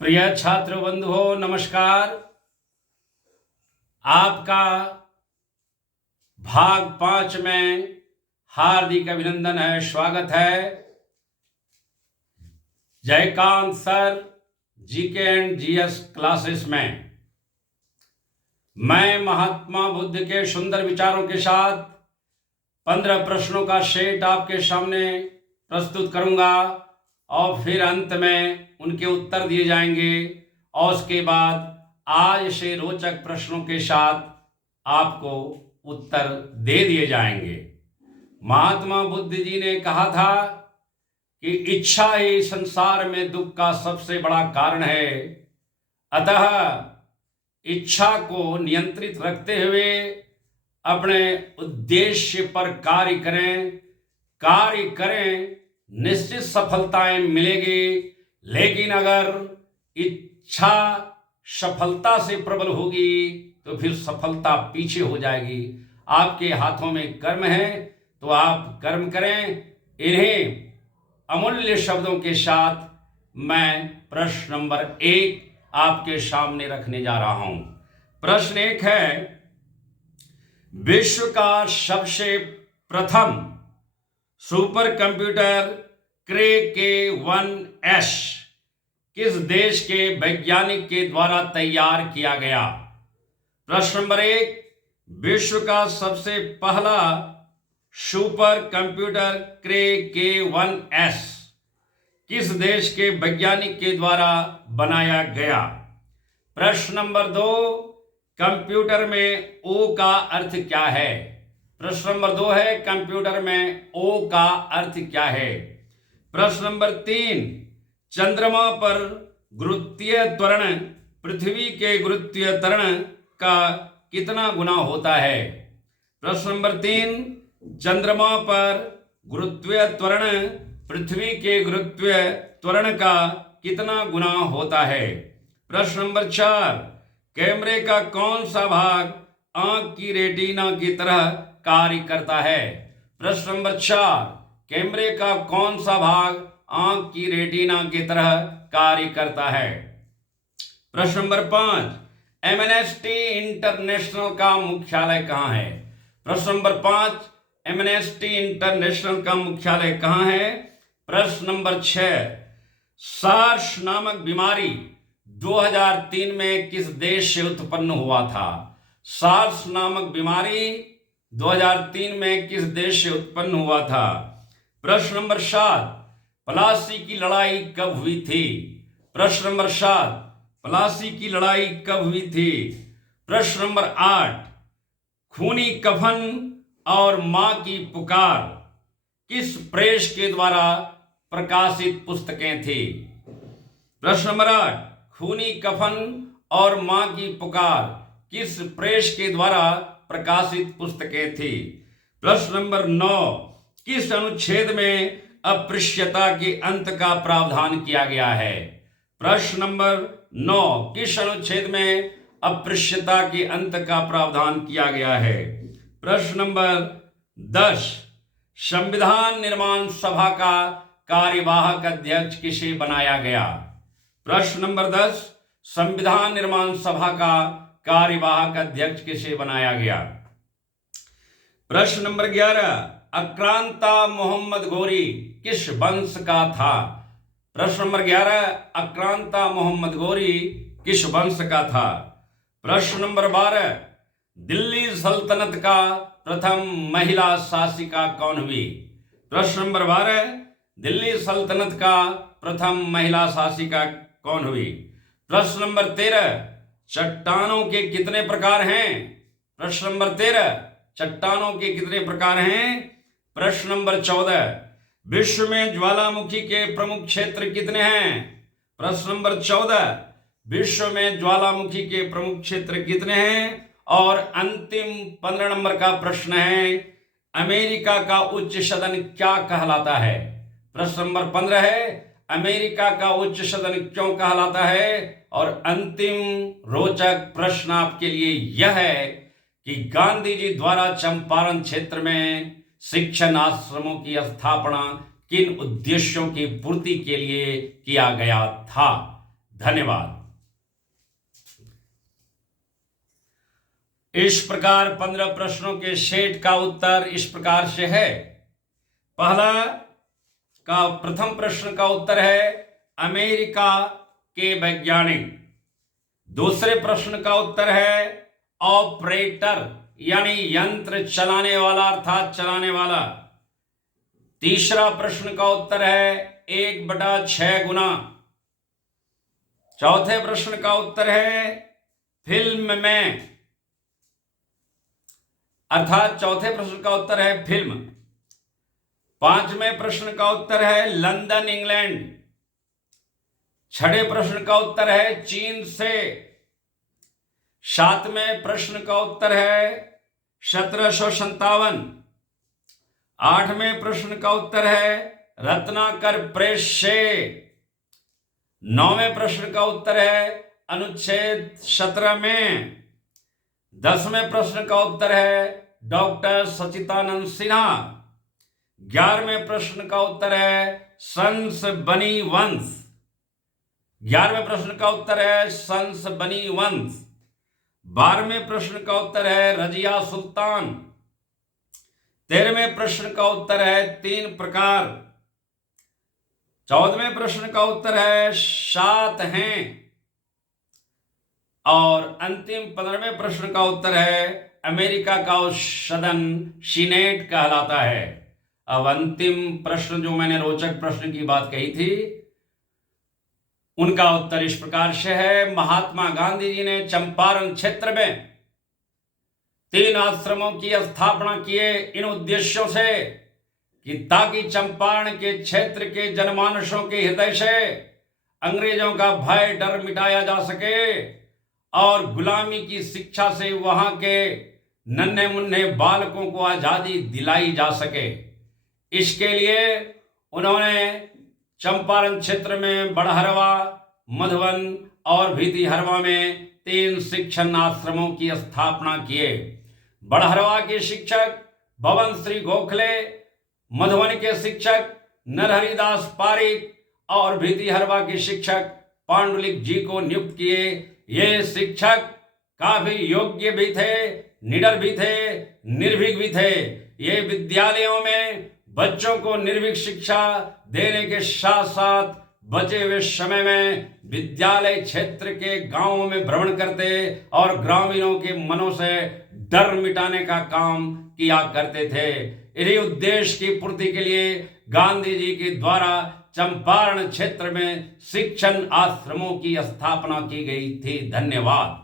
प्रिय छात्र बंधुओं, नमस्कार। आपका भाग 5 में हार्दिक अभिनंदन है, स्वागत है। Jaikant sir GK and GS classes में मैं महात्मा बुद्ध के सुंदर विचारों के साथ 15 प्रश्नों का सेट आपके सामने प्रस्तुत करूंगा और फिर अंत में उनके उत्तर दिए जाएंगे और उसके बाद आज से रोचक प्रश्नों के साथ आपको उत्तर दे दिए जाएंगे। महात्मा बुद्ध जी ने कहा था कि इच्छा ही संसार में दुख का सबसे बड़ा कारण है, अतः इच्छा को नियंत्रित रखते हुए अपने उद्देश्य पर कार्य करें, निश्चित सफलताएं मिलेगी। लेकिन अगर इच्छा सफलता से प्रबल होगी तो फिर सफलता पीछे हो जाएगी। आपके हाथों में कर्म है तो आप कर्म करें। इन्हीं अमूल्य शब्दों के साथ मैं प्रश्न नंबर 1 आपके सामने रखने जा रहा हूं। प्रश्न 1 है, विश्व का सबसे प्रथम सुपर कंप्यूटर क्रे K1S किस देश के वैज्ञानिक के द्वारा तैयार किया गया? प्रश्न नंबर 1, विश्व का सबसे पहला सुपर कंप्यूटर क्रे K1S किस देश के वैज्ञानिक के द्वारा बनाया गया? प्रश्न नंबर 2, कंप्यूटर में O का अर्थ क्या है? प्रश्न नंबर 2 है, कंप्यूटर में O का अर्थ क्या है? प्रश्न नंबर 3, चंद्रमा पर गुरुत्वीय त्वरण पृथ्वी के गुरुत्वीय त्वरण का कितना गुना होता है? प्रश्न नंबर 3, चंद्रमा पर गुरुत्वीय त्वरण पृथ्वी के गुरुत्वीय त्वरण का कितना गुना होता है? प्रश्न नंबर 4, कैमरे का कौन सा भाग आंख की रेटिना की तरह कार्य करता है? प्रश्न नंबर 4, कैमरे का कौन सा भाग आंख की रेटिना की तरह कार्य करता है? प्रश्न नंबर 5, एमनेस्टी इंटरनेशनल का मुख्यालय कहाँ है? प्रश्न नंबर 5, एमनेस्टी इंटरनेशनल का मुख्यालय कहाँ है? प्रश्न नंबर 6, सार्स नामक बीमारी 2003 में किस देश से उत्पन्न हुआ था? सार्स नामक बीमारी 2003 में किस देश से उत्पन्न हुआ था? प्रश्न नंबर 7, प्लासी की लड़ाई कब हुई थी? प्रश्न नंबर 7, प्लासी की लड़ाई कब हुई थी? प्रश्न नंबर 8, खूनी कफन और मां की पुकार किस प्रेस के द्वारा प्रकाशित पुस्तकें थी? प्रश्न नंबर 8, खूनी कफन और मां की पुकार किस प्रेस के द्वारा प्रकाशित पुस्तकें थी? प्रश्न नंबर 9, किस अनुच्छेद में अस्पृश्यता के अंत का प्रावधान किया गया है? प्रश्न नंबर 9, किस अनुच्छेद में अस्पृश्यता के अंत का प्रावधान किया गया है? प्रश्न नंबर 10, संविधान निर्माण सभा का कार्यवाहक अध्यक्ष किसे बनाया गया? प्रश्न नंबर 10, संविधान निर्माण सभा का कार्यवाहक अध्यक्ष किसे बनाया गया? प्रश्न नंबर 11, आक्रांता मोहम्मद गोरी किस वंश का था? प्रश्न नंबर 11, आक्रांता मोहम्मद गोरी किस वंश का था? प्रश्न नंबर 12, दिल्ली सल्तनत का प्रथम महिला शासिका कौन हुई? प्रश्न नंबर 12, दिल्ली सल्तनत का प्रथम महिला शासिका कौन हुई? प्रश्न नंबर 13, चट्टानों के कितने प्रकार हैं? प्रश्न नंबर 13, चट्टानों के कितने प्रकार हैं? प्रश्न नंबर 14, विश्व में ज्वालामुखी के प्रमुख क्षेत्र कितने हैं? प्रश्न नंबर 14, विश्व में ज्वालामुखी के प्रमुख क्षेत्र कितने हैं? और अंतिम 15 नंबर का प्रश्न है, अमेरिका का उच्च सदन क्या कहलाता है? प्रश्न नंबर 15 है, अमेरिका का उच्च सदन क्यों कहलाता है? और अंतिम रोचक प्रश्न आपके लिए यह है कि गांधी जी द्वारा चंपारण क्षेत्र में शिक्षण आश्रमों की स्थापना किन उद्देश्यों की पूर्ति के लिए किया गया था? धन्यवाद। इस प्रकार 15 प्रश्नों के सेट का उत्तर इस प्रकार से है। प्रथम प्रश्न का उत्तर है अमेरिका के वैज्ञानिक। दूसरे प्रश्न का उत्तर है ऑपरेटर यानी यंत्र चलाने वाला अर्थात चलाने वाला। तीसरा प्रश्न का उत्तर है 1/6 गुना। चौथे प्रश्न का उत्तर है फिल्म में, अर्थात चौथे प्रश्न का उत्तर है फिल्म। पांचवें प्रश्न का उत्तर है लंदन इंग्लैंड। छठे प्रश्न का उत्तर है चीन से। सातवें प्रश्न का उत्तर है 1757। आठवें प्रश्न का उत्तर है रत्नाकर प्रेस से। नौवें प्रश्न का उत्तर है अनुच्छेद 17 में। 10वें प्रश्न का उत्तर है डॉक्टर सच्चिदानंद सिन्हा। 11वें प्रश्न का उत्तर है संस बनी वंश। 11वें प्रश्न का उत्तर है संस बनी वंश। 12वें प्रश्न का उत्तर है रजिया सुल्तान। 13वें प्रश्न का उत्तर है 3 प्रकार। 14वें प्रश्न का उत्तर है 7 हैं। और अंतिम 15वें प्रश्न का उत्तर है अमेरिका का सदन सीनेट कहलाता है। अब अंतिम प्रश्न जो मैंने रोचक प्रश्न की बात कही थी उनका उत्तर इस प्रकार से है। महात्मा गांधी जी ने चंपारण क्षेत्र में 3 आश्रमों की स्थापना किए इन उद्देश्यों से कि ताकि चंपारण के क्षेत्र के जनमानसों के हृदय से अंग्रेजों का भय डर मिटाया जा सके और गुलामी की शिक्षा से वहां के नन्हे मुन्ने बालकों को आजादी दिलाई जा सके। इसके लिए उन्होंने चंपारण क्षेत्र में बड़हरवा, मधुबन और भीतिहरवा में 3 शिक्षण आश्रमों की स्थापना किए। बड़हरवा के शिक्षक भवन श्री गोखले, मधुबन के शिक्षक नरहरिदास पारिक और भीतिहरवा के शिक्षक पांडुलिक जी को नियुक्त किए। ये शिक्षक काफी योग्य भी थे, निडर भी थे, निर्भीक भी थे। ये विद्यालयों में बच्चों को निर्भीक शिक्षा देने के साथ साथ बचे हुए समय में विद्यालय क्षेत्र के गांवों में भ्रमण करते और ग्रामीणों के मनों से डर मिटाने का काम किया करते थे। इसी उद्देश्य की पूर्ति के लिए गांधी जी के द्वारा चंपारण क्षेत्र में शिक्षण आश्रमों की स्थापना की गई थी। धन्यवाद।